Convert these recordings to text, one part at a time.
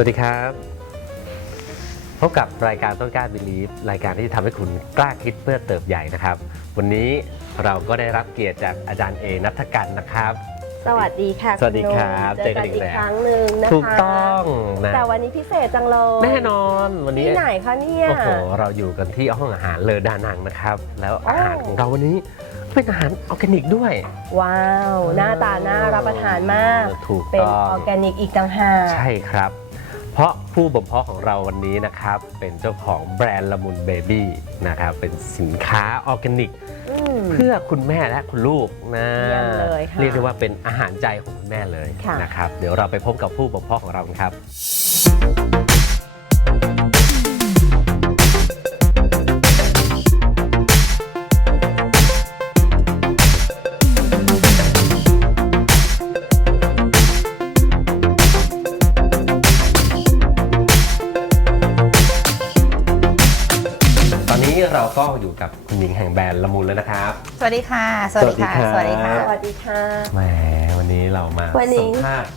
สวัสดีครับ พบกับรายการต้นกล้าบิลีฟรายการที่จะทำให้คุณกล้าคิดเพื่อเติบใหญ่นะครับ วันนี้เราก็ได้รับเกียรติจากอาจารย์เอนัทกันนะครับ สวัสดีค่ะสวัสดีครับณโนเจอกันเจอกันอีอีกกแล้ว ครั้งหนึ่งนะคะถูกต้องนะแต่วันนี้พิเศษจังเลยแน่นอนวันนี้ที่ไหนคะเนี่ย โอ้โหเราอยู่กันที่ห้องอาหารเลอดานังนะครับ แล้วโอ้อาหารของเราวันนี้เป็นอาหารออร์แกนิกด้วยว้าว หน้าตาน่ารับประทานมาก ถูกเป็นต้ออง อร์แกนิกอีกต่างหากใช่ครับ เพราะผู้บ่มเพาะของเราวันนี้นะครับ เป็นเจ้าของแบรนด์ละมุนเบบี้นะครับ เป็นสินค้าออร์แกนิกอืมเพื่อคุณแม่และคุณลูกนะเยี่ยมเลยค่ะ เรียกได้ว่าเป็นอาหารใจของคุณแม่เลยค่ะ นะครับ เดี๋ยวเราไปพบกับผู้บ่มเพาะของเรากันครับ ก็อยู่กับคุณหญิงแห่งแบรนด์ละมุนแล้วนะครับ สวัสดีค่ะ สวัสดีค่ะ สวัสดีครับสวัสดีค่ะ แหมวันนี้เรามาวันนี้ สัมภาษณ์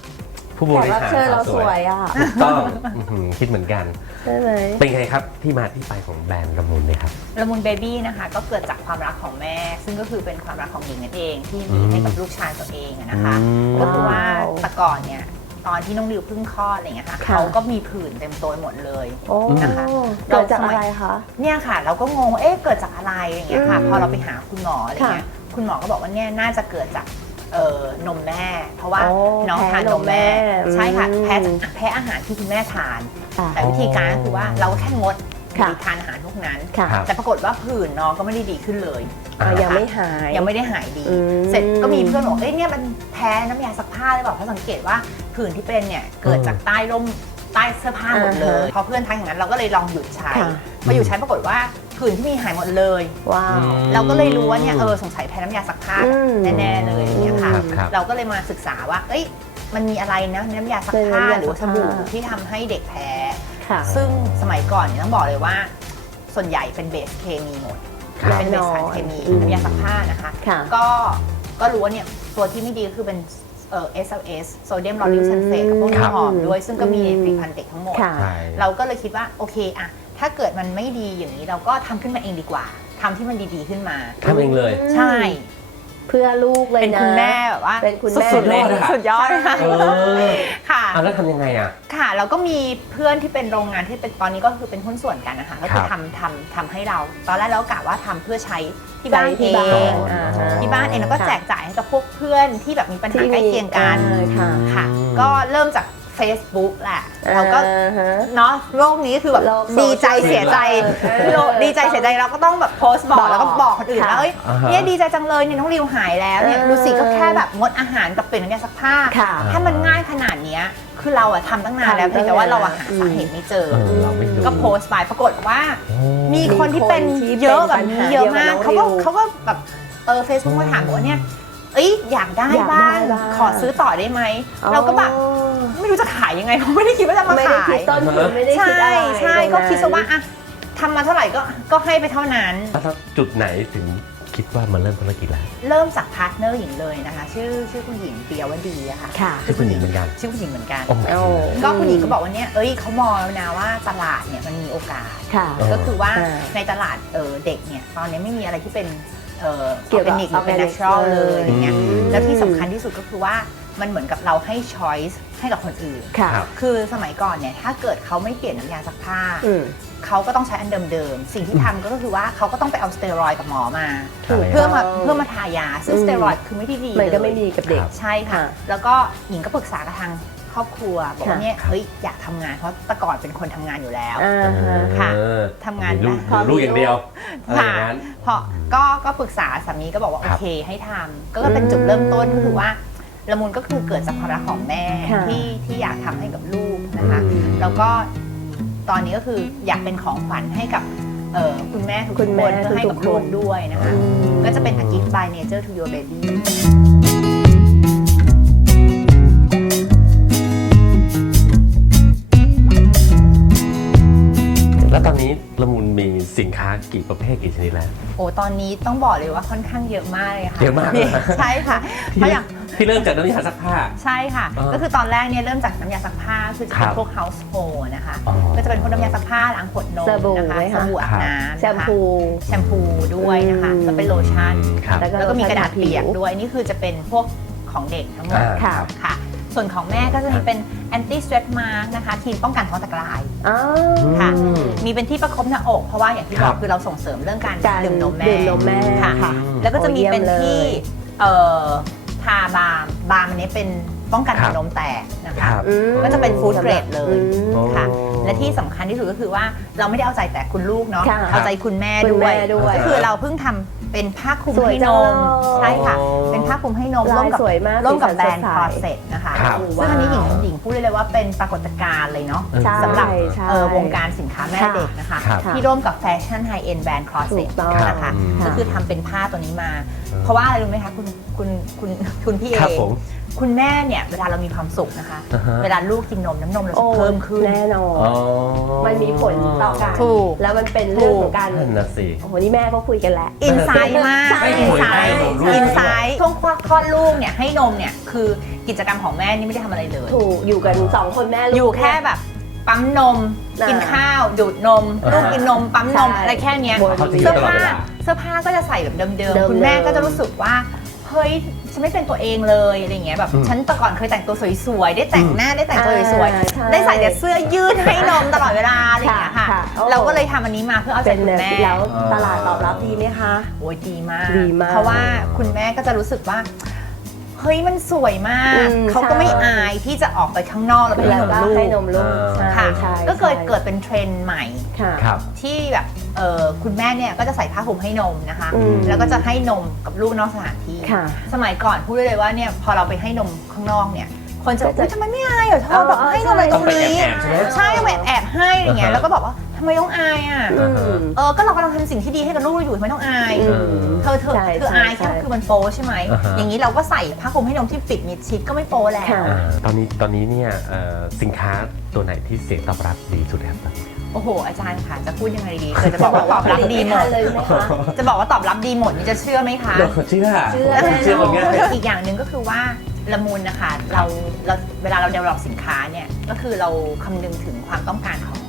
ผู้บแขกริรับหารเชิญเราสาวสสววยยอะ ถูกต้องอื้อหือคิดเหมือนกัน ใช่ไหม เป็นไงครับที่มาที่ไปของแบรนด์ละมุนเนี่ยครับ ละมุนเบบี้นะคะก็เกิดจากความรักของแม่ ซึ่งก็คือเป็นความรักของหญิงนั่นเองที่อืมีมให้กับลูกชายตัวเองอะนะคะ อืม ก็คือว่าว้าวแต่ก่อนเนี่ย ตอนที่น้องดิวเพิ่งคลอดอะไรอย่างเงี้ยค่ะค่ะ เขาก็มีผื่นเต็มตัวหมดเลย โอ้นะคะ เกิดจากอะไรคะ เนี่ยค่ะ เราก็งงว่าเอ๊ะเกิดจากอะไรอย่างเงี้ยค่ะ อืมพอเราไปหาคุณหมออะไรเงี้ยคุณหมอก็บอกว่าเนี่ยน่าจะเกิดจากเอ่อนมแม่ เพราะว่าโอ้น้องทานนมแม่ แพ้นมแม่ใช่ค่ะอืม แพ้แพ้อาหารที่คุณแม่ทาน อะ แต่วิธีการก็คือว่าเราแค่งดค่ะทานอาหารพวกนั้น ค่ะ ครับ แต่ปรากฏว่าผื่นน้องก็ไม่ได้ดีขึ้นเลย อะยังไม่หาย ยังไม่ได้หายดี อืม เสร็จก็มีเพื่อนบอกเอ้ยเนี่ยมันแพ้น้ำยาซักผ้าหรือเปล่าเพราะสังเกตว่าผื่นที่เป็นเนี่ยเกิดจากใต้ร่มใต้เสื้อผ้าหมดเลยอ่าฮะพอเพื่อนทักอย่างนั้นเราก็เลยลองหยุดใช้ค่ะ พอหยุดใช้ปรากฏว่าผื่นที่มีหายหมดเลย ว้าว อืม เราก็เลยรู้ว่าเนี่ยเออสงสัยแพ้น้ำยาซักผ้าอืมแน่ๆเลยอย่างเงี้ยค่ะครับครับ เราก็เลยมาศึกษาว่า เอ้ยมันมีอะไรนะน้ำยาซักเป็นผ้าน้ำยาหรือว่าซัสกผ้าบู่ที่ทำให้เด็กแพ้ ค่ะ ซึ่งสมัยก่อนเนี่ยต้องบอกเลยว่า ส่วนใหญ่เป็นเบสเคมีหมด ครับเป็นเบสสารเคมีอืมน้ำยาซักผ้านะคะ ค่ะก็ก็รู้ว่าเนี่ยตัวที่ไม่ดีก็คือเป็นเอ่อ SLS โซเดียมลอริลซัลเฟตกับพวกครัน้ำบหอมด้วย ซึ่งก็มีในอืมผลิตภัณฑ์เด็กทั้งหมด ค่ะ ใช่ เราก็เลยคิดว่าโอเคอะถ้าเกิดมันไม่ดีอย่างนี้เราก็ทำขึ้นมาเองดีกว่าทำที่มันดีๆขึ้นมา ทำเองเลย ใช่ เพื่อลูกเลยเป็นนะคุณแม่แบบว่าเป็นคุณแม่ สุดๆเลยด้วยอะ สุดยอดค่ะเออค่ะ อะแล้วทำยังไงอะ ค่ะเราก็มีเพื่อนที่เป็นโรงงานที่เป็นตอนนี้ก็คือเป็นหุ้นส่วนกันนะคะก็คือครับ ทำทำทำให้เรา ตอนแรกเรากะว่าทำเพื่อใช้ที่บ้านใช้ที่เอบ้านงอ่าฮะ ที่บ้านเองแล้วก็ค่ะแจกจ่ายให้กับพวกเพื่อนที่แบบมีปัญหาใกล้เคียงกัน เออ ค่ะ ค่ะอืมก็เริ่มจาก Facebook แหละเราก็อ่าฮะ เนาะโลกนี้คือแบบโลกโซเชียลดีใจเสียใจเออโลกดีใจเสียใจเราก็ต้องแบบโพสต์บอกบอกแล้วก็บอกคนอื่นค่ะว่าเอ้ยอ่าฮะ เนี่ยดีใจจังเลยเนี่ยน้องริวหายแล้วเนี่ยเออดูสิก็แค่แบบงดอาหารกับเปลี่ยนน้ำยาซักผ้า ค่ะถ้ามันง่ายขนาดเนี้ยคือเราอะทำตั้งนานแล้วทำตั้เพียงงแต่ว่าเราอะนานหาสาเหตุไม่เจอ เออเราไม่รู้ก็โพสต์ไปปรากฏว่า โอ้ มีคนที่เป็นมีคนที่เยอะแบบเป็นนี้ปัญหาเยอะมากเดียวกับเขาน้ก็องริว เขาก็แบบเออเฟซบุ๊กมาถามบอกว่าเนี่ย เอ้ยอยากได้อยากได้บ้างบ้าง ขอซื้อต่อได้ไหม เราก็แบบไม่รู้จะขายยังไงเพราะไม่ได้คิดว่าจะมาไม่ได้ขาคิดยต้นทุนไม่ได้ใช่คิดอะไรใช่ตรงนั้นก็คิดซะว่าอะทำมาเท่าไหร่ก็ก็ให้ไปเท่านั้น แล้วจุดไหนถึงคิดว่ามันเริ่มธุรกิจแล้วเริ่มจากพาร์ทเนอร์หญิงเลยนะคะ ชื่อชื่อคุณหญิงเปียวดีอะค่ะ ค่ะชื่อคุณหญิงเหมือนกันชื่อคุณหญิงเหมือนกัน โอเคโอ้ ก็คุณหญิงก็บอกว่าเนี่ยเอ้ยเขามองแล้วนะว่าตลาดเนี่ยมันมีโอกาส ค่ะ เออ ก็คือว่าอ่าในตลาดเออเด็กเนี่ยตอนนี้ไม่มีอะไรที่เป็น เออเกี่ยวกับนิกหรือเป็น organic natural เลยอย่างเงี้ยอืม แล้วที่สำคัญที่สุดก็คือว่ามันเหมือนกับเราให้ choice ให้กับคนอื่น ค่ะครับ คือสมัยก่อนเนี่ยถ้าเกิดเขาไม่เปลี่ยนน้ำยาซักผ้า อืม เขาก็ต้องใช้อันเดิมๆ สิ่งที่ทำก็คือว่าเขาก็ต้องไปเอาสเตียรอยด์กับหมอมาถูกเพื่อมาต้องเพื่อมาทายาซึ่งอืม สเตียรอยด์คือไม่ได้ดีมันก็ไม่เลยดีกับเด็กครับใช่ค่ะ ค่ะ แล้วก็หญิงก็ปรึกษากับทาง ครอบครัวบอกว่าค่ะเนี่ยเฮ้ยอยากทำงานเพราะแต่ก่อนเป็นคนทำงานอยู่แล้ว อ่าฮะ ค่ะเออทำงานมีลูกพอมีลูกอย่างเดียวอะไรอค่ะย่างนั้นเพราะก็ก็ปรึกษาสามีก็บอกว่า คโอรับเคให้ทำก็เป็นจุดเริ่มต้นก็คือว่าละมุนก็คือเกิดจากความรักของแม่ค่ะ ที่ที่อยากทำให้กับลูกนะคะ อืม แล้วก็ตอนนี้ก็คืออยากเป็นของขวัญให้กับเอ่อคุณแม่ทุกคุๆณคแม่นเพื่อให้กับทุลูกกๆด้วยนะคะอืมก็จะเป็น a gift by nature to your baby แล้วตอนนี้ ละมุนมีสินค้ากี่ประเภทกี่ชนิดแล้ว โอ้ตอนนี้ต้องบอกเลยว่าค่อนข้างเยอะมากเลยค่ะเยอะมากเลยนะ ใช่ค่ะเพราะอย่างที่เริ่มจากน้ำยาซักผ้า ใช่ค่ะ อ่าก็คือตอนแรกเนี่ยเริ่มจากน้ำยาซักผ้าคือจะครัเป็นบพวก household นะคะ อ๋อก็จะเป็นพวกน้ำยาซักผ้าล้างขวดนมสบู่นะคะไหมคะสบู่อาบน้ำแชนะคะมพูแชมพูด้วยนะคะอืม แล้วเป็นโลชั่น ครับแล้วก็มีกระดาษเปียกผิวด้วย นี่คือจะเป็นพวกของเด็กทั้งหมดอ่าค่ะรับ ค่ะ ส่วนของแม่ก็จะมีเป็น anti stretch mark นะคะทีมป้องกันท้องตะกราย อ๋อ ค่ะ อืม มีเป็นที่ประคบหน้าอกเพราะว่าอย่างที่ครับอบกคือเราส่งเสริมเรื่องการการดื่มนมแม่ดื่มนมแม่ค่ะ ค่ะแล้วก็จะมีโอ้เยี่ยมเป็นที่เลย เอ่อทาบาล์มบาล์มอันนี้เป็นป้องกันครับ นมแตกนะคคะ รับ อืมก็จะเป็น food grade เลย อืม ค่ะโอ้และที่สำคัญที่สุดก็คือว่าเราไม่ได้เอาใจแต่คุณลูกเนาะค่ะเอาใจคุณแม่คุณด้วยแม่ด้วย ก็คือเราเพิ่งทำ เป็นผ้าคลุมสวยให้จันงมเลยใช่ค่ะ อ๋อเป็นผ้าคลุมให้นมลายร่วมกับสวยมากร่วมกับสีแบรสันนด์สดคใสอเซ็ตนะคะครับ ซึ่งอันนี้หญิงหญิงพูดได้เลยว่าเป็นปรากฏการณ์เลยเนาะ ใช่ สำหรับ ใช่ เอ่อวงการสินค้าแม่และเด็กนะคะ ครับที่ร่วมกับแฟชั่นไฮเอ็นแบรนด์คอเซ็ถูตกต้องนะคะครับก็คือทำเป็นผ้าตัวนี้มา เพราะว่าอะไรรู้ไหมคะ คุณคุณคุณคุณพี่เอครับผม คุณแม่เนี่ยเวลาเรามีความสุขนะคะ อ่าฮะ เวลาลูกกินนมน้ำนมเราโอ้จะเพิ่มขึ้น แน่นอนอ๋อมันมีผลต่อกันถูก แล้วมันเป็นเรื่องของการนั่นนะสิ โอ้โหนี่แม่ก็คุยกันแหละอินไซด์มากใช่อินไซด์ใช่ใช่อินไซด์ช่วงคลอดคลอดลูกเนี่ยให้นมเนี่ยคือกิจกรรมของแม่นี่ไม่ได้ทำอะไรเลย ถูกอยู่กันสองคนแม่ลูก อยู่แค่แบบปั๊มนมอ่ากิกินข้าวดูดนมอ่าลูกกินนมปั๊มนมใช่อะไรแค่เนี้ยวนเขาจะอยู่เสื้อตลอดผ้าเวลา เสื้อผ้าก็จะใส่แบบเดิมเดิมๆ คุณแม่เลยก็จะรู้สึกว่า เฮ้ยฉันไม่เป็นตัวเองเลยอะไรเงี้ยแบบอืม ฉันแต่ก่อนเคยแต่งตัวสวยๆได้แต่งหน้าได้แต่งตัวสวยอ่าใช่ๆได้ใส่แต่เสื้อยืดให้นมตลอดเวลาอะไรอย่างเงี้ยค่ะ ค่ะค่ะ เราก็เลยทำอันนี้มาเพื่อเอาใจเป็นคุณแบบแม่ แล้วตลาดตอบรับดีไหมคะ โอ้ยดีมาก ดีมากเพราะว่าคุณแม่ก็จะรู้สึกว่า เฮ้ยมันสวยมาก อืมเขาก็ไม่ใช่ อายที่จะออกไปข้างนอกแล้วไปให้แล้วนมก็ลูกให้นมลูกอ่าใช่ค่ะ ใช่ก็เกิดใช่เกิดเป็นเทรนด์ใหม่ ค่ะ ครับ ที่แบบเออคุณแม่เนี่ยก็จะใส่ผ้าคลุมให้นมนะคะ อืมแล้วก็จะให้นมกับลูกนอกสถานที่ ค่ะสมัยก่อนพูดได้เลยว่าเนี่ยพอเราไปให้นมข้างนอกเนี่ย คนจะบอกก็จะ อุ๊ยทำไมไม่อายเหรอเธเอออแบบให้นมอะไรตรงนี้ต้องไปแอบๆใช่ไหม ใช่ต้องไปแอบให้อะไรเงี้ยอ่าฮะแล้วก็บอกว่าทำไมต้องอายอะ อืม เออ ก็เรากำลังทำสิ่งที่ดีให้กับลูกเราอยู่ทำไมต้องอาย อืม เธอเธอใช่คือใช่อายแค่ใช่ คือมันโป๊ใช่ไหม อ่าฮะ อย่างนี้เราก็ใส่ผ้าคลุมให้นมที่ปิดมิดชิดก็ไม่โป๊แล้ว ค่ะ อ่าตอนนี้ตอนนี้เนี่ยเอ่อสินค้าตัวไหนที่เสียงตอบรับดีสุดครับ โอ้โห อาจารย์ค่ะ จะพูดยังไงดีคือจะบอกว่าตอบรับดีหมด เลยไหมคะ จะบอกว่าตอบรับดีหมดนี่จะเชื่อไหมคะ เชื่อเชื่อ เชื่อคนง่าย อีกอย่างหนึ่งก็คือว่าละมุนนะคะเราเราเวลาเราเดเวลลอปสินค้าเนี่ยก็คือเราคำนึงถึงความต้องการของ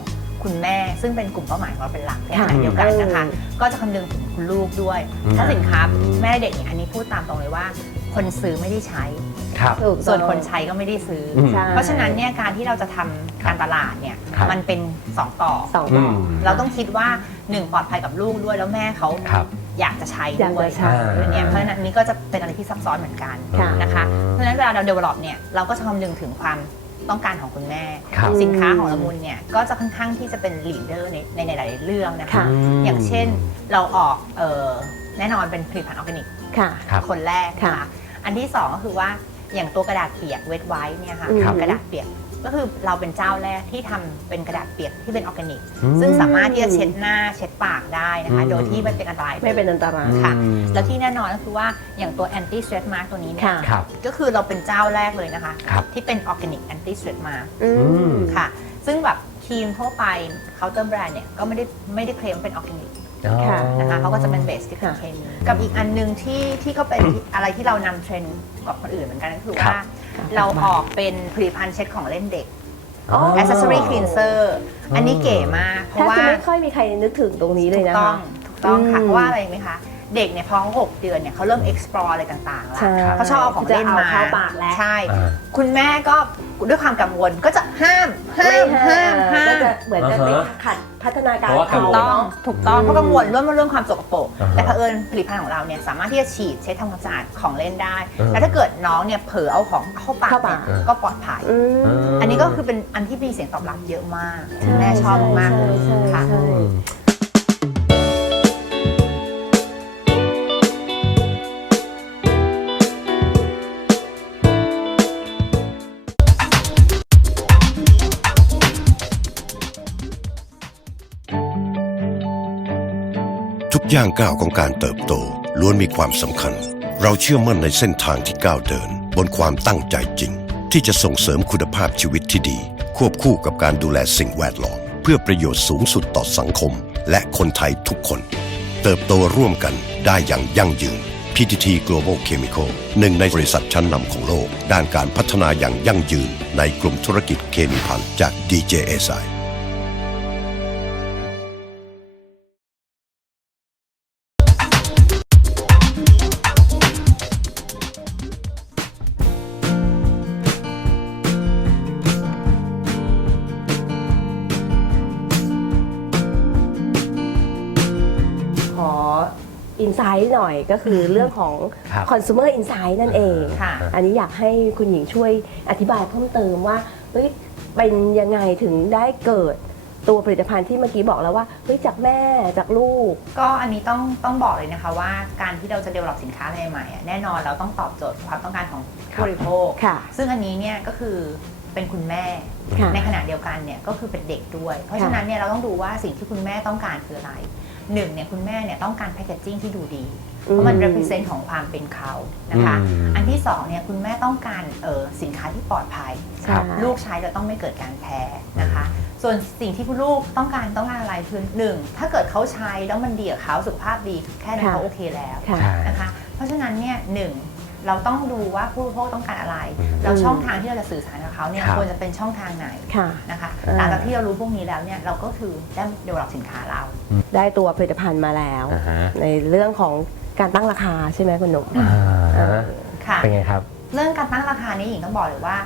คุณแม่ ซึ่งเป็นกลุ่มเป้าหมายของเราเป็นหลักในขณะค่ะเดียวกันนะคะอืมก็จะคำนึงถึงคุณลูกด้วยอืมถ้าสินค้าแม่เด็กเนี่ยอันนี้พูดตามตรงเลยว่า คนซื้อไม่ได้ใช้ ครับ ถูกต้องส่วนคนใช้ก็ไม่ได้ซื้ออมใช่ เพราะฉะนั้นเนี่ยการที่เราจะทำการตลาดเนี่ยครับ มันเป็นสองต่อ สองอืต่อม เราต้องคิดว่าหนึ่งปลอดภัยกับลูกด้วยแล้วแม่เขาครับ อยากจะใช้อยากด้วยจะใช้อันเนี้ยเพราะฉะนั้นอันนี้ก็จะเป็นอะไรที่ซับซ้อนเหมือนกันค่ะ นะคะเพราะฉะนั้นเวลาเรา develop เนี่ยเราก็จะคำนึงถึงความ ต้องการของคุณแม่ ครับสินค้าของละมุนเนี่ยก็จะค่อนข้างที่จะเป็น leader ในในในหลายๆเรื่องนะคะ ค่ะ อย่างเช่นเราออกเอ่อแน่นอนเป็นผลิตภัณฑ์ออร์แกนิกค่ะ ครับ คนแรกนะค่ะคะอันที่สองก็คือว่าอย่างตัวกระดาษเปียกเวทไว้เนี่ยค่ะอืม กระดาษเปียก ก็คือเราเป็นเจ้าแรกที่ทำเป็นกระดาษเปียกที่เป็นออร์แกนิก อืม ซึ่งสามารถที่จะเช็ดหน้าเช็ดปากได้นะคะ อืม โดยที่ไม่เป็นอันตรายไม่เป็นอันตราย ค่ะ อืมแล้วที่แน่นอนก็คือว่าอย่างตัว anti stretch mark ตัวนี้เนี่ยค่ะ ครับ ก็คือเราเป็นเจ้าแรกเลยนะคะ ครับ ที่เป็น organic anti stretch mark อือืมมค่ะ ซึ่งแบบครีมทั่วไป counter brand เนี่ยก็ไม่ได้ไม่ได้เคลมเป็นออร์แกนิก ค่ะ นะคะเขาก็จะเป็นเบสที่เป็นค่ะเคมีกับอีกอันหนึงที่ที่ก็เป็น อะไรที่เรานำเทรนด์กับคนอื่นเหมือนกันก็คือครัว่าบ เราออกเป็นผลิตภัณฑ์เช็ดของเล่นเด็ก อ๋อ accessory cleanser อันนี้เก๋มาก เพแทบราะว่าจะไม่ค่อยมีใครนึกถึงตรงนี้เลยถูกนะต้อคะงถูกต้องค่ะ อืม เพราะว่าอะไรไหมคะ เด็กเนี่ยพอเขาหกเดือนเนี่ยเขาเริ่ม explore อะไรต่างๆแล้วใช่เขาชอบเอาของเล่นมาจะเอาเข้าปากแล้ว ใช่ อ่า คุณแม่ก็ด้วยความกังวลก็จะห้ามห้ามห้ามห้าก็ม จะเหมือนจะไปอ่าฮะขัดพัฒนาการเพราะว่ากัถูงกวลต้องถูกต้องอืมเพราะกังวลเรื่องเรื่องความสกปรกอ่าฮะแต่เผอิญผลิตภัณฑ์ของเราเนี่ยสามารถที่จะฉีดเช็ดทำความสะอาดของเล่นได้อ่าแล้วถ้าเกิดน้องเนี่ยเผลอเอาของเข้าปากเข้าเนี่ปากยก็ปลอดภัย อืม อันนี้ก็คือเป็นอันที่มีเสียงตอบรับเยอะมากใช่ แม่ชอบมากใช่ใช่ค่ะ ใช่ อืม ย่างก้าวของการเติบโตล้วนมีความสำคัญ เราเชื่อมั่นในเส้นทางที่ก้าวเดิน บนความตั้งใจจริง ที่จะส่งเสริมคุณภาพชีวิตที่ดี ควบคู่กับการดูแลสิ่งแวดล้อม เพื่อประโยชน์สูงสุดต่อสังคม และคนไทยทุกคน เติบโตร่วมกันได้อย่างยั่งยืน PTT Global Chemical หนึ่งในบริษัทชั้นนำของโลก ด้านการพัฒนาอย่างยั่งยืนในกลุ่มธุรกิจเคมีภัณฑ์จาก DJSI ก็คือเรื่องของ ครับ consumer insight นั่นเอง ค่ะ อันนี้อยากให้คุณหญิงช่วยอธิบายเพิ่มเติมว่าเฮ้ยเป็นยังไงถึงได้เกิดตัวผลิตภัณฑ์ที่เมื่อกี้บอกแล้วว่าเฮ้ยจากแม่จากลูก ก็อันนี้ต้องต้องบอกเลยนะคะว่าการที่เราจะเดเวลลอปสินค้าอะไรใหม่อะแน่นอนเราต้องตอบโจทย์ความต้องการของผู้บริโภค ค่ะ ซึ่งอันนี้เนี่ยก็คือเป็นคุณแม่ ค่ะ ในขณะเดียวกันเนี่ยก็คือเป็นเด็กด้วย เพราะฉะนั้นเนี่ยเราต้องดูว่าสิ่งที่คุณแม่ต้องการคืออะไร หนึ่งเนี่ยคุณแม่เนี่ยต้องการแพคเกจจิ้งที่ดูดีเพราะมันอืม represent ของความเป็นเขานะคะ อืม อันที่สองเนี่ยคุณแม่ต้องการเออสินค้าที่ปลอดภัยใช่ลูกใช้แล้วต้องไม่เกิดการแพ้นะคะ ส่วนสิ่งที่คุณลูกต้องการต้องการอะไรคือหนึ่งถ้าเกิดเขาใช้แล้วมันดีกับเขาสุขภาพดีแค่นั้นค่ะ เขาโอเคแล้วค่ะ ใช่ นะคะ เพราะฉะนั้นเนี่ยหนึ่ง เราต้องดูว่าผู้บริโภคต้องการอะไรอืมแล้วช่องทางที่เราจะสื่อสารกับเขาเนี่ยครับควรจะเป็นช่องทางไหนค่ะ นะคะเออหลังจากที่เรารู้พวกนี้แล้วเนี่ยเราก็คือได้เดเวลลอปสินค้าเรา ได้ตัวผลิตภัณฑ์มาแล้ว อ่าฮะในเรื่องของการตั้งราคาใช่ไหมคุณหนุ่ม อ่าเอฮะอค่ะ เป็นไงครับ เรื่องการตั้งราคานี้หญิงต้องบอกเลยว่า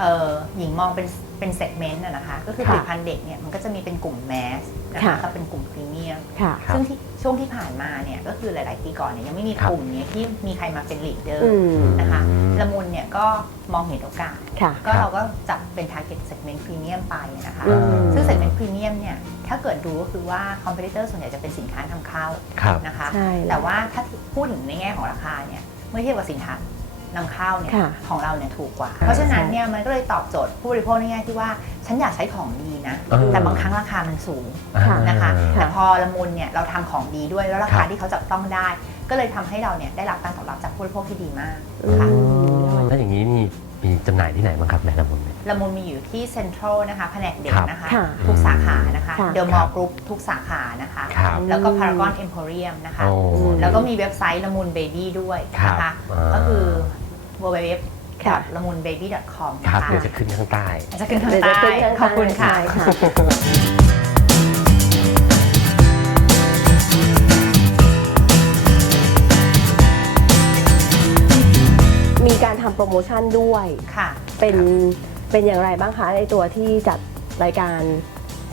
เออหญิงมองเป็นเป็นเซกเมนต์นะคะ ก็คือผค่ะลิตภัณฑ์เด็กเนี่ยมันก็จะมีเป็นกลุ่มแมสนะค่ะคะกับเป็นกลุ่มพรีเมียมค่ะ ครับ ซึ่งที่ ช่วงที่ผ่านมาเนี่ยก็คือหลาย ๆ ปีก่อนเนี่ยยังไม่มีครับกลุ่มเนี้ยที่มีใครมาเป็นลีดเดออืร์มนะคะอืมละมุนเนี่ยก็มองเห็นโอกาสค่ะก็ครับเราก็จับเป็น target segment premium ไปนะคะอืมซึ่ง segment premium เนี่ยถ้าเกิดดูก็คือว่า competitor ส่วนใหญ่จะเป็นสินค้านำเข้าครับนะคะใช่แต่ว่าถ้าพูดถึงในแง่ของราคาเนี่ยเมื่อเทียบกับสินค้า นำเข้าเนี่ยค่ะ ของเราเนี่ยถูกกว่าใช่เพราะฉะนั้นเนี่ยมันก็เลยตอบโจทย์ผู้บริโภคในแง่ที่ว่าฉันอยากใช้ของดีนะ เออ แต่บางครั้งราคามันสูงค่ะนะคะ อ่า แต่พอละมุนเนี่ยเราทำของดีด้วยแล้วราครัคาบที่เขาจับต้องได้ ก็เลยทำให้เราเนี่ยได้รับการตอบรับจากผู้บริโภคที่ดีมากอืค่ะมแล้วอย่างนี้มีมีจำหน่ายที่ไหนบ้างครับแบรนด์ละมุนเนี่ยละมุนมีอยู่ที่เซ็นทรัลนะคะแผนกเด็กครับนะคะ ค่ะทุกสาขานะคะค่ะ เดอะมอลล์กรุ๊ปทุกสาขานะคะ ครับ แล้วก็พารากอนเอ็มโพเรียมนะคะ โอ้ แล้วก็มีเว็บไซต์ละมุนเบบี้ด้วยครับนะคะอ่า ก็คือ www ค่ะละมุนเบบี้ com ครันะบคะเดี๋ยวจะขึ้นข้างใต้จะขึ้นข้างเดี๋ยวจะใต้ขึ้นข้างขอบคุณค่ะใช่ค่ะ มีการทำโปรโมชั่นด้วย ค่ะ เป็นเป็นอย่างไรบ้างคะในตัวที่จัดรายการ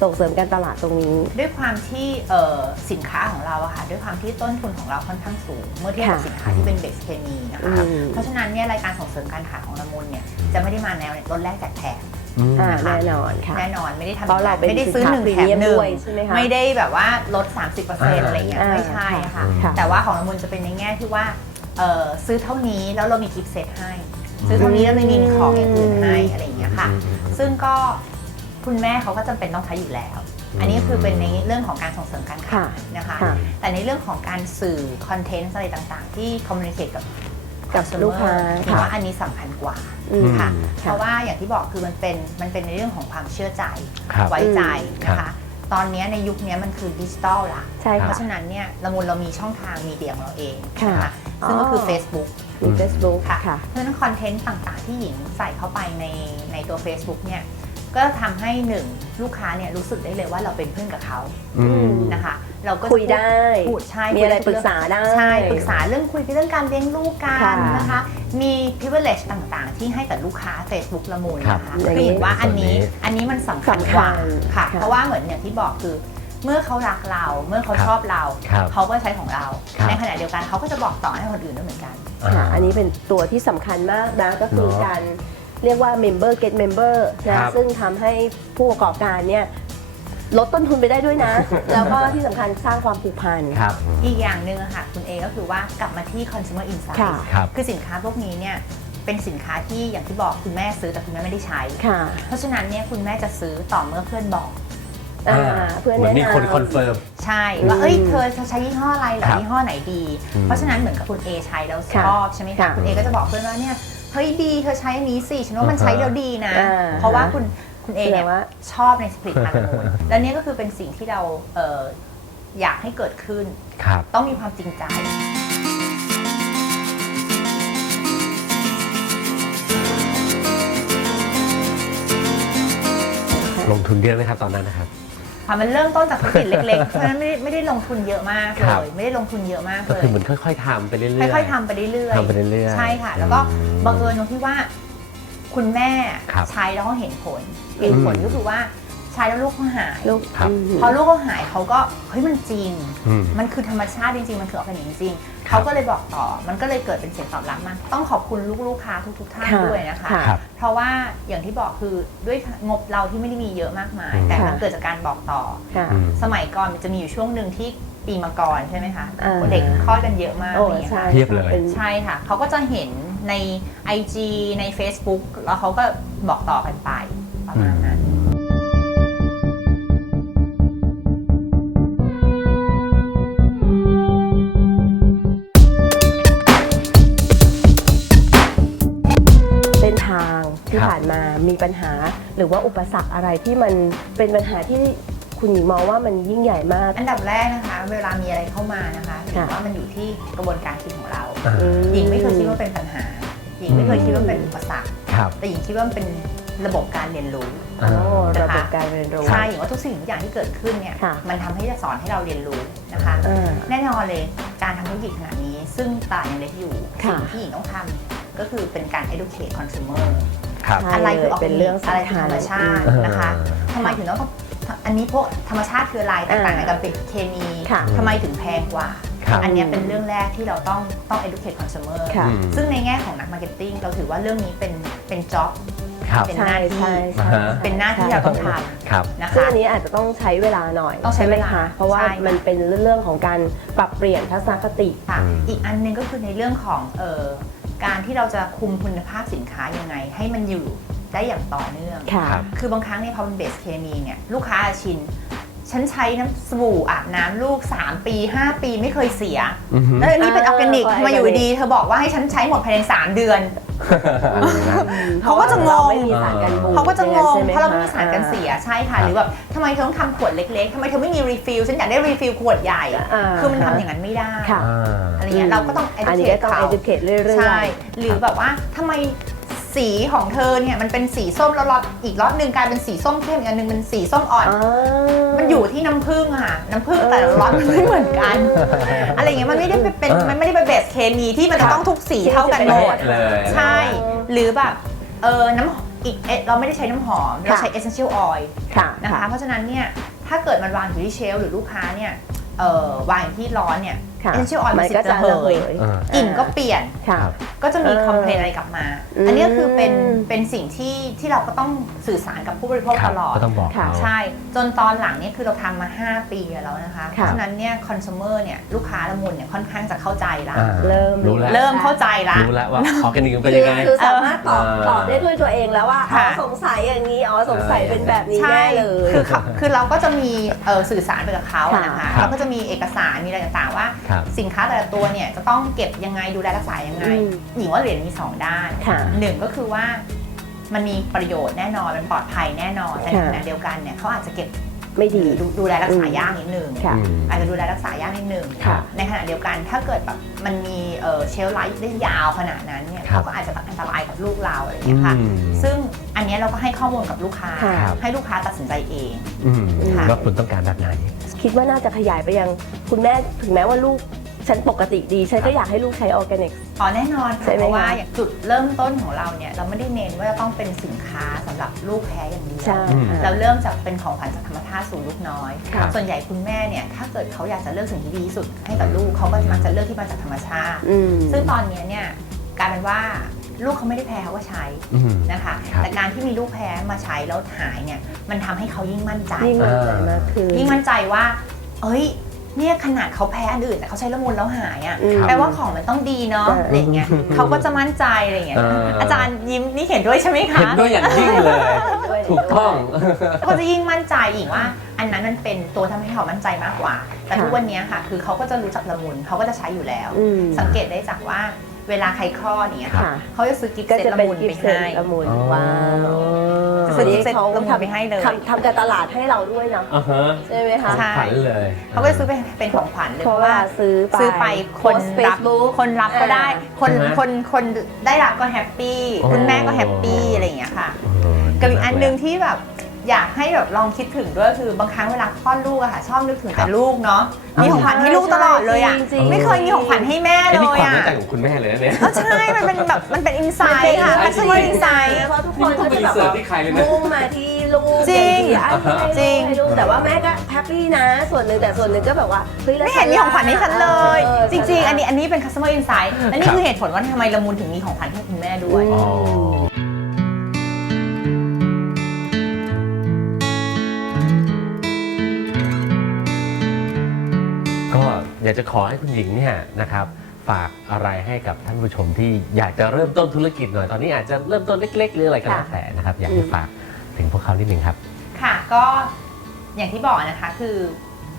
ส่งเสริมการตลาดตรงนี้ ด้วยความที่เอ่อสินค้าของเราอะค่ะด้วยความที่ต้นทุนของเราค่อนข้างสูง เมื่อเทียบกับค่ะสินค้าที่เป็นเบสเคมีนะอืคะมเพราะฉะนั้นเนี่ยรายการส่งเสริมการขายของละมุนเนี่ยจะไม่ได้มาแนวลดแลกแจกแถม อืม อ่านะคะแน่นอนค่ะ แน่นอนไม่ได้ทำเพราะเราเป็นไม่ได้ซื้อสินค้าหนึ่งแถพรีเมียมมหนึ่งด้วยใช่ไหมคะไม่ได้แบบว่าลด 30%อะไรเงี้ยอ่าไม่ใช่ค่ะอืมค่ะ แต่ว่าของละมุนจะเป็นในแง่ที่ว่าเอ่อซื้อเท่านี้แล้วเรามีกิฟต์เซตให้ ซื้อเท่านี้แล้วเรามีของอย่างอื่นให้อะไรอย่างเงี้ยค่ะอืมอืมอืมซึ่งก็ คุณแม่เขาก็จำเป็นต้องใช้อยู่แล้ว อันนี้ก็คือเป็นในเรื่องของการส่งเสริมการค่ะขายนะคะค่ะแต่ในเรื่องของการสื่อคอนเทนต์อะไรต่างๆ ที่คอมมูนิเคตกับกับ consumer ลูกค้าถือว่าอันนี้สำคัญกว่าอืมค่ะอืมเพราะว่าอย่างที่บอกคือมันเป็นมันเป็นในเรื่องของความเชื่อใจครับไว้ใจนะครัคะบตอนนี้ในยุคนี้มันคือดิจิตอลละใช่เพค่ะราะฉะนั้นเนี่ยละมุนเรามีช่องทางมีเดียของเราเองค่ะนะคะซึ่งก็คืออ๋อ Facebook มี Facebook ค่ะค่ะเพราะฉะนั้นคอนเทนต์ต่างๆ ที่หญิงใส่เข้าไปในในตัว Facebook เนี่ย ก็ทำให้หนึ่งลูกค้าเนี่ยรู้สึกได้เลยว่าเราเป็นเพื่อนกับเขาอืม นะคะ เราก็คุยได้ พูดใช่มีอะไรคุยปรึกษาได้ ใช่ปรึกษาเรื่องคุยเรื่องการเลี้ยงลูกกัค่ะนนะคะ มี privilege ต่างๆ ที่ให้กับลูกค้า Facebook ละมุนนะคะครับคือหญิงว่าอันนี้ส่วนนี้อันนี้มันสำคัญกว่าสำคัญค่ะ ค่ะ เพราะว่าเหมือนอย่างที่บอกคือ เมื่อเขารักเราเมื่อเขาครับชอบเรา ครับเขาก็ใช้ของเรา ครับ ในขณะเดียวกันเขาก็จะบอกต่อให้คนอื่นด้วยเหมือนกัน ค่ะ อันนี้เป็นตัวที่สำคัญมากนะ ก็คือเนอะการ เรียกว่า member get member ครันะบซึ่งทำให้ผู้ประกอบการเนี่ยลดต้นทุนไปได้ด้วยนะ แล้วก็ที่สำคัญสร้างความผูกพัน ครับ อีกอย่างหนึ่งอะค่ะคุณเอก็คือว่ากลับมาที่ consumer insight ค่ะ ครับ คือสินค้าพวกนี้เนี่ยเป็นสินค้าที่อย่างที่บอกคุณแม่ซื้อแต่คุณแม่ไม่ได้ใช้ ค่ะเพราะฉะนั้นเนี่ยคุณแม่จะซื้อต่อเมื่อเพื่อนบอก อ่าเพื่อนเหมือนแนะมีนำคนคอนเฟิร์ม ใช่ว่าอืมเอ้ยเธอจะใช้ยี่ห้ออะไรเหรอครับยี่ห้อไหนดี อืมเพราะฉะนั้นเหมือนกับคุณเอใช้แล้วชค่ะอบใช่ไหมค่ะคะคุณเอก็จะบอกเพื่อนว่าเนี่ย เฮ้ยดีเธอใช้อันนี้สิฉันว่ามันใช้แล้วดีนะ อ่าเพราะว่าคุณคุณเอแสดเนี่ยงว่า ชอบในสปริตมันมูลและเนี่ยก็คือเป็นสิ่งที่เราเอ่ออยากให้เกิดขึ้น ครับ ต้องมีความจริงใจ ลงทุนเยอะไหมครับตอนนั้นนะครับ ค่ะมันเริ่มต้นจากธุรกิจเล็กๆ เพราะฉะนั้นไม่ได้ไม่ได้ลงทุนเยอะมากครับเลยไม่ได้ลงทุนเยอะมากก็เลยคือเหมือนค่อย ๆทำไปเรื่อยๆ ค่อยๆทำไปเรื่อยทำไปเรื่อยๆใช่ค่ะ แล้วก็อืมบังเอิญตรงที่ว่า คุณแม่ครับใช้แล้วเขาเห็นผล เห็นผลอืม ก็คือว่าใช้แล้วลูกเขาหายลูกครับ อืม พอลูกเขาหายเขาก็เฮ้ยมันจริง อืม มันคือธรรมชาติจริงๆ มันคือออร์แกนิกจริงๆครับ เขาก็เลยบอกต่อ มันก็เลยเกิดเป็นเสียงตอบรับมากต้องขอบคุณลูกลูกค้าทุก ๆ ท่านค่ะด้วยนะคะ ค่ะครับเพราะว่าอย่างที่บอกคือด้วยงบเราที่ไม่ได้มีเยอะมากมายอืมแต่มันค่ะเกิดจากการบอกต่อ ค่ะ อืม สมัยก่อนมันจะมีอยู่ช่วงหนึ่งที่ปีมังกรใช่ไหมคะอ่า เด็กคลอดกันเยอะมากโอ้อะไรอย่างเงี้ยใช่ค่ะเพียบเลยเป็น ใช่ค่ะ เขาก็จะเห็นใน IG ใน Facebook แล้วเขาก็บอกต่อกันไปประมาณนั้นเปัญหา หรือว่าอุปสรรคอะไรที่มันเป็นปัญหาที่คุณหญิงมองว่ามันยิ่งใหญ่มาก อันดับแรกนะคะ เวลามีอะไรเข้ามานะคะหญิงค่ะว่ามันอยู่ที่กระบวนการคิดของเราอ่าอืหญิงไม่เคยคิดว่าเป็นปัญหา หญิงไม่เคยคิดว่าเป็นอุปสรรค ครับแต่หญิงคิดว่ามันเป็นระบบการเรียนรู้โอ้นะคะระบบการเรียนรู้ ใช่หญิงว่าทุกสิ่งทุกอย่างที่เกิดขึ้นเนี่ย ค่ะ มันทำให้จะสอนให้เราเรียนรู้นะคะ อ่า แน่นอนเลยการทำธุรกิจขนาดนี้ ซึ่งตลาดยังเล็กอยู่ ค่ะ สิ่งที่หญิงต้องทำก็คือเป็นการ educate consumer ครับใช่อะไรคือออร์เป็แกนนิเรื่อกงอะไรสำคือคัญธรรมชาติอืมนะคะทำไมถึงต้องอันนี้พวกธรรมชาติคืออะไรแตกต่างกันกับเป็นเคมีค่ะทำไมถึงแพงกว่า ครับ อันเนี้ยเป็นเรื่องแรกที่เราต้องต้อง educate consumer ค่ะ อืมซึ่งในแง่ของนักมาร์เก็ตติ้งเราถือว่าเรื่องนี้เป็นเป็น job ครับ เป็นใช่หน้าที่ใช่ใช่อ่าฮะ เป็นหน้าที่เราต้องทครับำนะซึ่งคะ อันนี้อาจจะต้องใช้เวลาหน่อยต้องใช้เวลาไหมคะเพราะว่าใช่ค่ะ มันเป็นเรื่องของการปรับเปลี่ยนทัศนคติ ค่ะอืม อีกอันหนึงก็คือในเรื่องของเออ การที่เราจะคุมคุณภาพสินค้ายังไง ให้มันอยู่ได้อย่างต่อเนื่อง ค่ะ ครับ คือบางครั้งเนี่ยพอเป็นเบสเคมีเนี่ยลูกค้าอาจชิน ฉันใช้น้ำสบู่อาบน้ำลูก 3 ปี 5 ปีไม่เคยเสีย อือฮึ แล้วอันนี้เป็นออ่าอร์แกนิกออร์แกนิกมาอยู่ดีๆเธอบอกว่าให้ฉันใช้หมดภายใน 3 เดือน เขาก็จะงงไม่มีสารกันบูดเขาก็จะงง ใช่ไหเพราะเราไม่มีสารกันอ่เสียใช่ค่ะครับหรือแบบทำไมเธอต้องทำขวดเล็กๆทำไมเธอไม่มีรีฟิลฉันอยากได้รีฟิลขวดใหญ่อ่าคือมันทำอย่างนั้นไม่ได้ ค่ะอ่าอะไรเงี้ยเราก็ต้อง อันนี้ก็ educate ต้อง เขา educate เรื่อยๆใช่ หรือแบบว่าทำไม สีของเธอเนี่ยมันเป็นสีส้มแล้วล็อตอีกล็อตหนึ่งกลายเป็นสีส้มเข้มอีกอันหนึ่งเป็นสีส้มอ่อนอ่ามันอยู่ที่น้ำผึ้งอะค่ะน้ำผึ้งเออแต่ละล็อตมันไม่เหมือนกัน อะไรเงี้ยมันไม่ได้เป็นเออมันไม่ได้เป็นเบสเคมีที่มันจะต้องทุกสีเท่ากันหมดเลยใช่หรือแบบเออน้ำอีกเอ๊ะเราไม่ได้ใช้น้ำหอม เราใช้ essential oil ค่ะนะคะเพราะฉะนั้นเนี่ยถ้าเกิดมันวางอยู่ที่เชลฟ์หรือลูกค้าเนี่ยเออวางอยู่ที่ร้อนเนี่ย ค่ะ essential oil มันมันสิก็จะจะเหระเหยยอ่า กลิ่นก็เปลี่ยน ค่ะครับก็จะมีเออคอมเพลนอะไรกลับมา อืม อันนี้ก็คือเป็นเป็นสิ่งที่ที่เราก็ต้องสื่อสารกับผู้บริโภคครัตบลอด ก็ต้องบอกค่ะ เขา ใช่ จนตอนหลังเนี่ยคือเราทำมา 5 ปีแล้วนะคะเพค่ะ ราะฉะนั้นเนี่ยคอน sumer เนี่ยลูกค้าละมุนเนี่ยค่อนข้างจะเข้าใจละ อ่าเริ่ม รู้แล้ว เริ่มเข้าใจละ รู้แล้วว่าออร์แกนิกมันเป็นยังไง คือสามารถตอบเออ ตอบได้ด้วยตัวเองแล้วว่าอ๋อค่ะ สงสัยอย่างนี้อ๋อสงสัยเป็นแบบนี้ใช่แน่เลย คือเขาคือเราก็จะมีเอ่อสื่อสารไปกับเขาอะนะคะ ค่ะเราก็จะมีเอกสารมีอะไรต่างๆว่า ครับสินค้าแต่ละตัวเนี่ยจะต้องเก็บยังไงดูแลรักษายังไง อืมหญิงว่าเหรียญมีสองด้านค่ะหนึ่งก็คือว่ามันมีประโยชน์แน่นอนมันปลอดภัยแน่นอนแต่ในค่ะ ขณะเดียวกันเนี่ยเขาอาจจะเก็บ ไม่ดีดูดูแลรักษายากนิดนึงค่ะอืมอาจจะดูแลรักษายากนิดนึงค่ะ ในขณะเดียวกันถ้าเกิดแบบมันมีเชลไลฟ์ได้ยาวขนาดนั้นเนี่ยครับเขาก็อาจจะอันตรายกับลูกเราอะไรอย่างเงี้ยค่ะอืมซึ่งอันเนี้ยเราก็ให้ข้อมูลกับลูกค้าค่ะให้ลูกค้าตัดสินใจเองอืมค่ะว่าคุณต้องการแบบไหน คิดว่าน่าจะขยายไปยังคุณแม่ถึงแม้ว่าลูก ฉันปกติดี ฉันก็อยากให้ลูกใช้ออร์แกนิก อ๋อแน่นอนใช่ค่ะไหมเพราะว่าคะอย่างจุดเริ่มต้นของเราเนี่ยเราไม่ได้เน้นว่าจะต้องเป็นสินค้าสำหรับลูกแพ้อย่างเดียวใช่อืมค่ะเราเริ่มจากเป็นของขวัญจากธรรมชาติสู่ลูกน้อยครับส่วนใหญ่คุณแม่เนี่ยถ้าเกิดเขาอยากจะเลือกสิ่งที่ดีที่สุดให้กับลูกเขาก็มักจะเลือกที่มาจากธรรมชาติ อืม ซึ่งตอนเนี้ยเนี่ยกลายเป็นว่าลูกเขาไม่ได้แพ้เขาก็ใช้อืม นะคะครับ แต่การที่มีลูกแพ้มาใช้แล้วหายเนี่ยมันทำให้เขายิ่งมั่นใจ ยิ่งมั่นใจมากขึ้น ยิ่งมั่นใจว่า เอ้ย เนี่ยขนาดเขาแพ้อันอื่นแต่เขาใช้ละมุนแล้วหายอะอืมแปลว่าของมันต้องดีเนาะใช่อะไรอย่างเงี้ยเขาก็จะมั่นใจอะไรอย่างเงี้ยเออออาจารย์ยิ้มนี่เห็นด้วยใช่ไหมคะเห็นด้วยอย่างยิ่งเลยถูกต้องเขาจะยิ่งมั่นใจอีกว่า อันนั้นมันเป็นตัวทำให้เขามั่นใจมากกว่า แต่ค่ะทุกวันเนี้ยค่ะ คือเขาก็จะรู้จักละมุนเขาก็จะใช้อยู่แล้วอืมสังเกตได้จากว่า เวเวลาใครคลอดอย่างเงี้ยค่ะ ค่ะ เขาจะซื้อกิฟต์ก็เซ็ตจะละเป็นมุนกิไปฟต์เซ็ตให้ละมุนอ๋อว้าวจะซื้อกิฟต์เซ็ตละมุนไปให้เลย ทำทำการตลาดให้เราด้วยเนาะอ่าฮะใช่ไหมคะใช่ขวัญเลยเขาก็จะซื้อเป็นเป็นของขวัญเลยเพราะว่าซื้อไปซื้อไปคนโพสต์ รับ Facebook คนรับก็ได้ คนใช่ไหมคนคนได้รับก็แฮปปี้อ๋อคุณแม่ก็แฮปปี้อะไรอย่างเงี้ยค่ะเออกับอีกอันหนึ่งที่แบบ อยากให้แบบลองคิดถึงด้วยคือบางครั้งเวลาคลอดลูกอะค่ะชอบนึกถึงครัแต่บลูกเนาะมีของขวัญให้ลูกตลอดเลยอะจริงๆ ไม่เคยมีของขวัญให้แม่ไอ้เลนี่ยความอะ ตั้งใจของคุณแม่เลยนะเนี่ยเออใช่ มันเป็นแบบ มันเป็นอินไซมันเป็นต์ค่ะ insight คัสเตอร์อินไซต์ เพราะทุกคนก็จะแบบนี่ต้องไปรีเสิร์ชว่าที่ใครเลยนะมุ่งมาที่ลูกจริงอย่างเดียวอะจริงให้ลูกแต่ว่าแม่ก็แฮปปี้นะ ส่วนหนึ่งแต่ส่วนหนึ่งก็แบบว่าเฮ้ยแล้วไม่เห็นมีของขวัญให้ฉันเลย ออจริง ๆ อันนี้ อันนี้เป็น customer insight และนี่ครับคือเหตุผลว่าทำไมละมุนถึงมีของขวัญให้คุณแม่ด้วยอือ๋ อยากจะขอให้คุณหญิงเนี่ยนะครับฝากอะไรให้กับท่านผู้ชมที่อยากจะเริ่มต้นธุรกิจหน่อยตอนนี้อาจจะเริ่มต้นเล็ก ๆ หรืออะไรก็แล้วแต่นะครับ อยากให้ฝากถึงพวกเขานิดนึงครับ ค่ะก็อย่างที่บอกนะคะคือ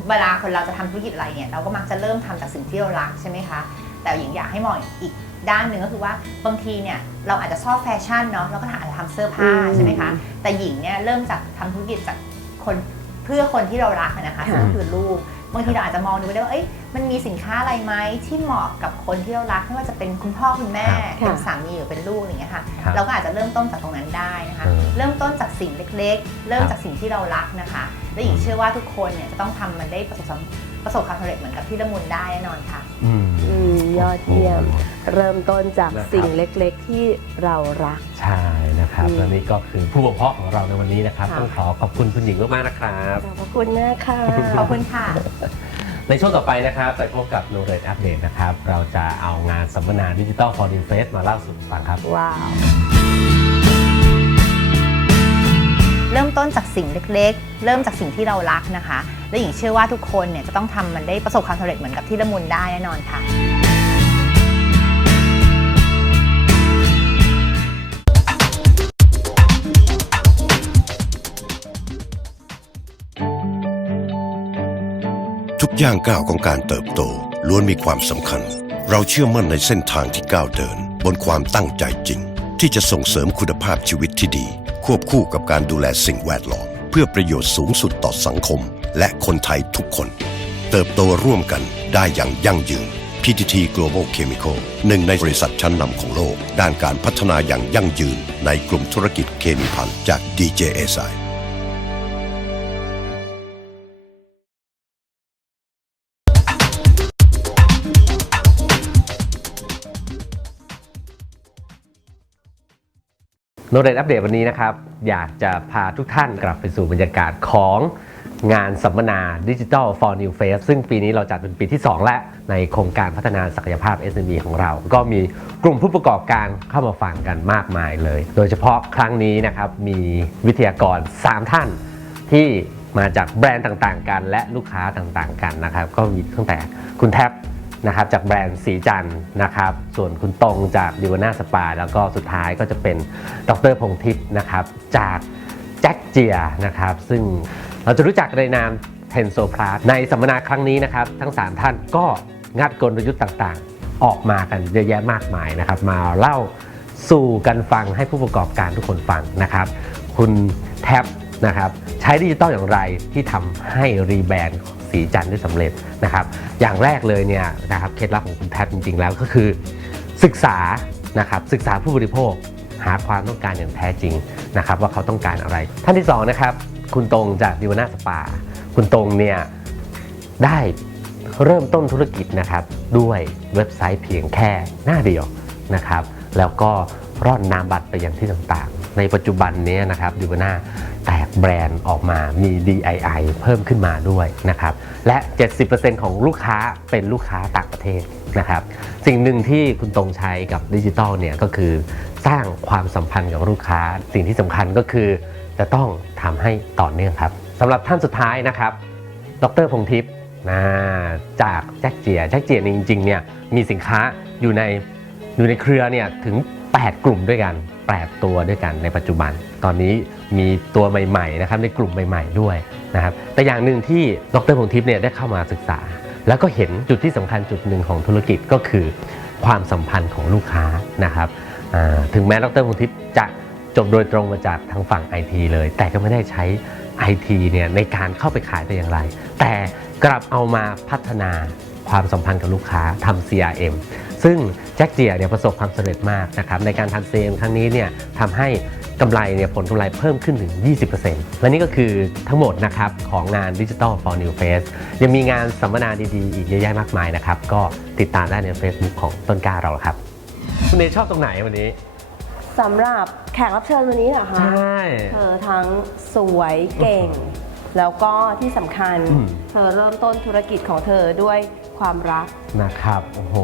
เวลาคนเราจะทำธุรกิจอะไรเนี่ยเราก็มักจะเริ่มทำจากสิ่งที่เรารักใช่ไหมคะแต่หญิงอยากให้มองอีกด้านหนึ่งก็คือว่าบางทีเนี่ยเราอาจจะชอบแฟชั่นเนาะเราก็อาจจะทำเสื้อผ้าอืมใช่ไหมคะแต่หญิงเนี่ยเริ่มจากทำธุรกิจจากคนเพื่อคนที่เรารักอะนะคะค่ะซึ่งก็คือลูก บางทีเราอาจจะมองดูได้ว่าเอ้ยมันมีสินค้าอะไรไหมที่เหมาะกับคนที่เรารักไม่ว่าจะเป็นคุณพ่อคุณแม่ค่ะเป็นสามีหรือเป็นลูกอะไรอย่างเงี้ยค่ะ ครับเราก็อาจจะเริ่มต้นจากตรงนั้นได้นะคะเออเริ่มต้นจากสิ่งเล็กๆ เริ่มครับจากสิ่งที่เรารักนะคะ และหญิงเชื่อว่าทุกคนเนี่ยจะต้องทำมันได้ประสบความ ประสบความสำเร็จเหมือนกับที่ละมุนได้แน่นอนค่ะ อืม อืมยอดเยี่ยม เริ่มต้นจากนะครับ สิ่งเล็กๆที่เรารัก ใช่นะครับ อืมและนี่ก็คือผู้บ่มเพาะของเราในวันนี้นะครับ ค่ะ ต้องขอขอบคุณคุณหญิงมากๆนะครับ ขอบพระคุณนะคะขอบคุณค่ะ ในช่วงต่อไปนะครับไปพบกับ n o r e d Update นะครับ เราจะเอางานสัมมนาดิจิ t a l for Invest มาเล่าสู่ฟังครับ ว้าว เริ่มต้นจากสิ่งเล็กๆ เริ่มจากสิ่งที่เรารักนะคะ และหญิงเชื่อว่าทุกคนเนี่ยจะต้องทำมันได้ประสบความสำเร็จเหมือนกับที่ละมุนได้แน่นอนค่ะ ทุกย่างก้าวของการเติบโตล้วนมีความสำคัญ เราเชื่อมั่นในเส้นทางที่ก้าวเดิน บนความตั้งใจจริง ที่จะส่งเสริมคุณภาพชีวิตที่ดี ควบคู่กับการดูแลสิ่งแวดล้อม เพื่อประโยชน์สูงสุดต่อสังคม และคนไทยทุกคน เติบโตร่วมกันได้อย่างยั่งยืน PTT Global Chemical หนึ่งในบริษัทชั้นนำของโลก ด้านการพัฒนาอย่างยั่งยืน ในกลุ่มธุรกิจเคมีภัณฑ์จาก DJSI n o r e d Update วันนี้นะครับ อยากจะพาทุกท่านกลับไปสู่บรรยากาศของ งานสัมมนา Digital for New Face ซึ่งปีนี้เราจัดเป็นปีที่ 2 และในโครงการพัฒนาศักยภาพ SME ของเรา ก็มีกลุ่มผู้ประกอบการเข้ามาฟังกันมากมายเลย โดยเฉพาะครั้งนี้นะครับ มีวิทยากร 3 ท่านที่มาจากแบรนด์ต่างๆ กัน และลูกค้าต่างๆ กันนะครับ ก็มีตั้งแต่คุณแท็บนะครับจากแบรนด์สีจันนะครับ ส่วนคุณตรงจากดิวาน่าสปา แล้วก็สุดท้ายก็จะเป็นดรพงทิพย์นะครับจากแจ็คเจียนะครับ ซึ่ง เราจะรู้จักในนามเทนโซพลาสในสัมมนาครั้งนี้นะครับ ทั้ง 3 ท่านก็งัดกลยุทธ์ต่างๆ ออกมากันเยอะแยะมากมายนะครับ มาเล่าสู่กันฟังให้ผู้ประกอบการทุกคนฟังนะครับ คุณแท็บนะครับใช้ดิจิตอลอย่างไรที่ทำให้รีแบรนด์สีจันได้สำเร็จนะครับ อย่างแรกเลยเนี่ยนะครับเคล็ดลับของคุณแท็บจริงๆ แล้วก็คือ ศึกษานะครับศึกษาผู้บริโภคหาความต้องการอย่างแท้จริงนะครับ ว่าเขาต้องการอะไร ท่านที่สองนะครับ คุณตรงจากดิวนาสปา คุณตรงเนี่ยได้เริ่มต้นธุรกิจนะครับด้วยเว็บไซต์เพียงแค่หน้าเดียวนะครับ แล้วก็ร่อนนามบัตรไปยังที่ต่างๆ ในปัจจุบันนี้นะครับดิวนาแตกแบรนด์ออกมามี DII เพิ่มขึ้นมาด้วยนะครับ และ 70%ของลูกค้าเป็นลูกค้าต่างประเทศนะครับ สิ่งหนึ่งที่คุณตรงใช้กับดิจิทัลเนี่ยก็คือสร้างความสัมพันธ์กับลูกค้า สิ่งที่สำคัญก็คือจะต้อง ทำให้ต่อเนื่องครับสำหรับท่านสุดท้ายนะครับ ดรพงทิพย์นะจากแจ็คเจียแจ็คเจียเนี่ยจริงๆเนี่ยมีสินค้าอยู่ในอยู่ในเครือเนี่ยถึง 8 กลุ่มด้วยกัน 8 ตัวด้วยกันในปัจจุบัน ตอนนี้มีตัวใหม่ๆนะครับในกลุ่มใหม่ ๆด้วยนะครับแต่อย่างหนึ่งที่ดรพงทิพย์เนี่ยได้เข้ามาศึกษา แล้วก็เห็นจุดที่สำคัญจุดหนึ่งของธุรกิจก็คือความสัมพันธ์ของลูกค้านะครับถึงแม้ดรพงทิพย์จะ จบโดยตรงมาจากทางฝั่ง IT เลย แต่ก็ไม่ได้ใช้ IT เนี่ยในการเข้าไปขายแต่อย่างไร แต่กลับเอามาพัฒนาความสัมพันธ์กับลูกค้าทำ CRM ซึ่งแจ็คเจียเนี่ยประสบความสำเร็จมากนะครับในการทำ CRM ครั้งนี้เนี่ยทำให้กำไรเนี่ยผลกำไรเพิ่มขึ้นถึง 20%และนี่ก็คือทั้งหมดนะครับของงาน Digital for New Face ยังมีงานสัมมนาดีๆ อีกเยอะแยะมากมายนะครับ ก็ติดตามได้ใน Facebook ของต้นกล้าเราครับ คุณเอชอบตรงไหนวันนี้ สำหรับแขกรับเชิญวันนี้เหรอคะ ใช่ เธอทั้งสวยเก่ง แล้วก็ที่สำคัญ อืม เธอเริ่มต้นธุรกิจของเธอด้วยความรัก นะครับ โอ้โห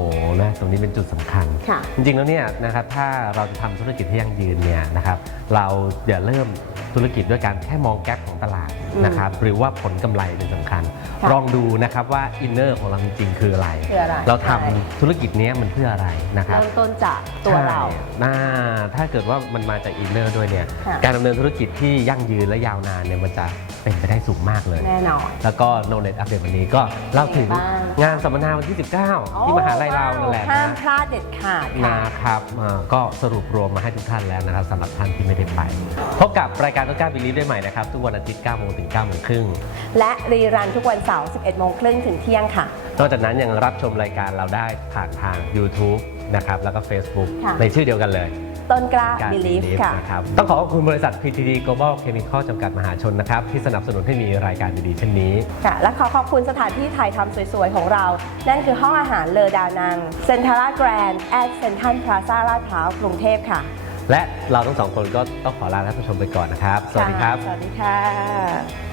นะตรงนี้เป็นจุดสำคัญ ค่ะ จริงๆแล้วเนี่ยนะครับถ้าเราจะทำธุรกิจที่ยั่งยืนเนี่ยนะครับเราอย่าเริ่มธุรกิจด้วยการแค่มองแก๊ปของตลาดอืม นะครับหรือว่าผลกำไรเป็นสำคัญค่ะลองดูนะครับว่าอินเนอร์ของเราจริงๆคืออะไรคืออะไรเราทำใช่ธุรกิจเนี้ยมันเพื่ออะไรนะครับเริ่มต้นจากตัวเราใช่น่าถ้าเกิดว่ามันมาจากอินเนอร์ด้วยเนี่ยค่ะการดำเนินธุรกิจที่ยั่งยืนและยาวนานเนี่ยมันจะเป็นไปได้สูงมากเลยแน่นอนแล้วก็ Knowledge Update วันนี้ก็เล่าถึงเป็นไงบ้างงานสัมมนาวันที่ 19 ที่มหาลัยเรานั่นแหละห้ามนะพลาดเด็ดขาดค่ะนะครับอ่าก็สรุปรวมมาให้ทุกท่านแล้วนะครับสำหรับท่านที่ไม่ได้ไปพบกับรายการต้นกล้าบิลีฟได้ใหม่นะครับทุกวันอาทิตย์9โมงถึง9โมงครึ่งและรีรันทุกวันเสาร์ 11 โมงครึ่งถึงเที่ยงค่ะ นอกจากนั้นยังรับชมรายการเราได้ผ่านทาง YouTube นะครับแล้วก็ Facebook ค่ะ ในชื่อเดียวกันเลย ต้นกล้า การ Believe Believe ค่ะ นะครับต้องขอขอบคุณบริษัท PTD Global Chemical จำกัดมหาชนนะครับ ที่สนับสนุนให้มีรายการดีๆเช่นนี้ ค่ะ และขอขอบคุณสถานที่ถ่ายทำสวยๆ ของเรา นั่นคือห้องอาหารเลอดานังเซ็นทรัลแกรนด์แอดเซนทันพลาซ่าลาดพร้าวกรุงเทพค่ะ และเราทั้งสองคนก็ต้องขอลาท่านผู้ชมไปก่อนนะครับ สวัสดีครับ สวัสดีค่ะ